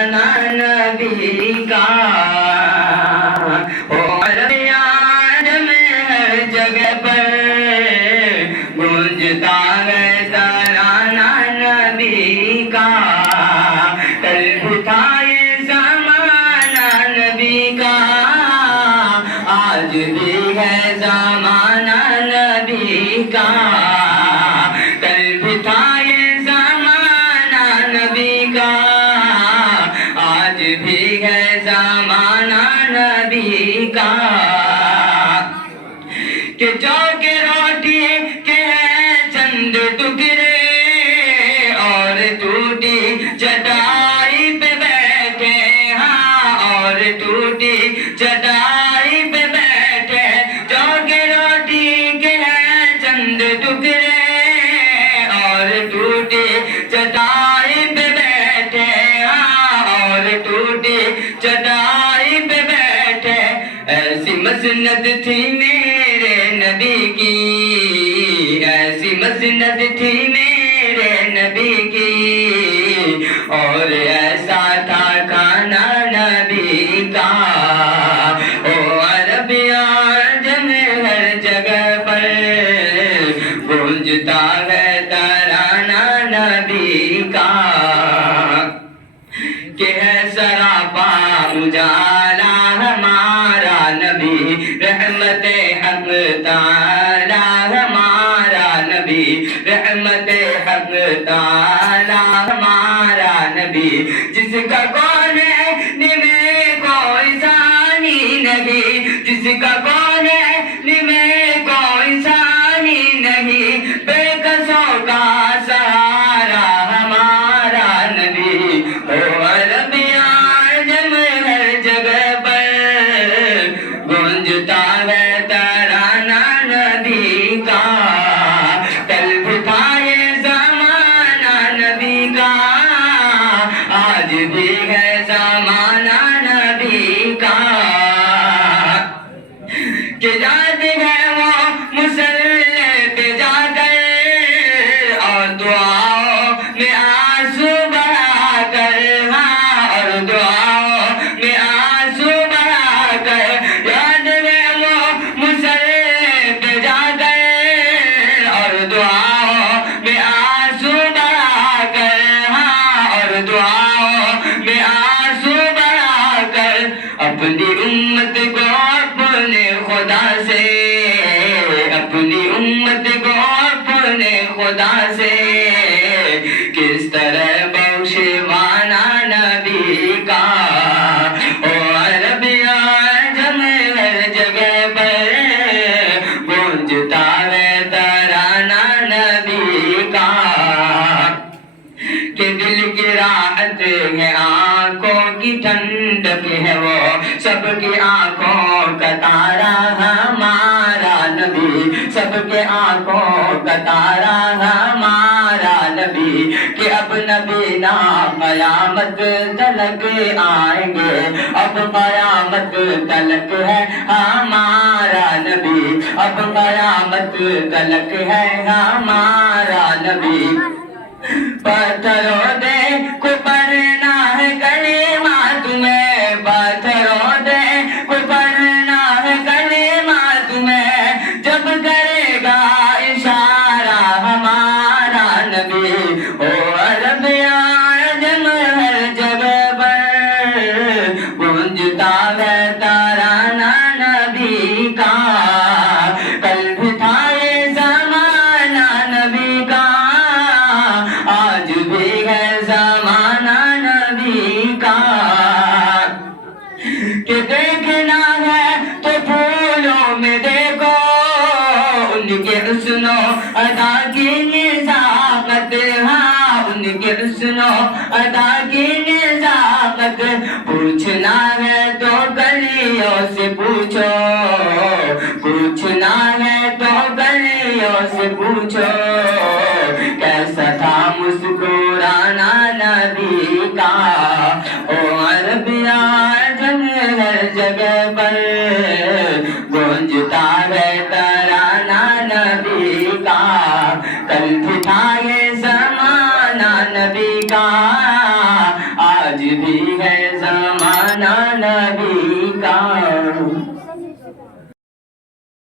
نبی کا اور یاد میں ہر جگہ پر گونجتا ہے ترانہ نبی کا. کل تھا یہ زمانہ نبی کا، آج بھی ہے زمانہ نبی کا. کل تھا یہ زمانہ نبی کا، آج بھی ہے زمانہ نبی کا. کہ چوک روٹی کے ہیں چند ٹکڑے اور ٹوٹی چٹائی پہ بیٹھے، ہاں اور ٹوٹی چٹائی پہ بیٹھے. چوک روٹی کے ہیں چند ٹکڑے اور ٹوٹی چٹائی پہ بیٹھے، ہاں اور ٹوٹی چٹائی پہ بیٹھے. ایسی مسند تھی میرے نبی کی، ایسی مسند تھی میرے نبی کی، اور ایسا تھا کھانا نبی کا. او عرب عجم ہر جگہ پر گونجتا ہے ترانہ نبی کا. کہ ہے سراپا اجالا ہمارا نبی، رحمت حق تعالی ہمارا نبی، رحمت حق تعالی ہمارا نبی. جس کا کون ہے میں کوئی ثانی نہیں، جس کا کون ہے میں کوئی ثانی نہیں. بے کسوں کا سہارا ہمارا نبی. او عرب عجم ہر جگہ پر گونجتا ہے ترانہ نبی کا. کل تھا یہ زمانہ نبی کا، آج بھی ہے زمانہ نبی کا. کہ یاد ہے وہ مصلی پہ جا کر اور دعاؤں میں آنسو بہا کر، ہاں اور دعاؤں میں آنسو بہا کر. یاد ہے وہ مصلی پہ جا کر اور دعاؤں میں آنسو بہا کر، ہاں اور دعاؤں میں آنسو بہا کر. اپنی امت کو اپنے خدا سے، اپنی امت کو اپنے خدا سے کس طرح بخشوانا نبی کا. او عرب عجم ہر جگہ پر گونجتا ہے ترانہ نبی کا. کہ دل کی راحت ہے آنکھوں کی ٹھنڈک ہے وہ، سب کی آنکھوں کا تارا ہمارا نبی، سب کے آنکھوں کا تارا ہمارا نبی. کہ اب نبی نا قیامت تلک آئیں گے، اب قیامت تلک ہے ہمارا نبی، اب قیامت تلک ہے ہمارا نبی. پتھروں دے کو پڑھنا ہے کلمات میں، پتھروں دے کو پڑھنا ہے کلمات میں. جب کرے گا اشارہ ہمارا نبی. او عرب عجم ہر جگہ پر گونجتا ہے ترانہ نبی کا. کل تھا یہ زمانہ نبی کا، آج بھی ہے زمانہ نبی کا. کہ دیکھنا ہے تو پھولوں میں دیکھو ان کے حسن و ادا کی نزاکت، ہاں ان کے حسن و ادا کی نزاکت. پوچھنا ہے تو گلیوں سے پوچھو، پوچھنا ہے تو گلیوں سے پوچھو کیسا تھا مسکرانا نبی کا. او عرب عجم ہر جگہ پر گونجتا ہے ترانہ نبی کا. کل تھا یہ زمانہ نبی کا، آج بھی ہے زمانہ نبی کا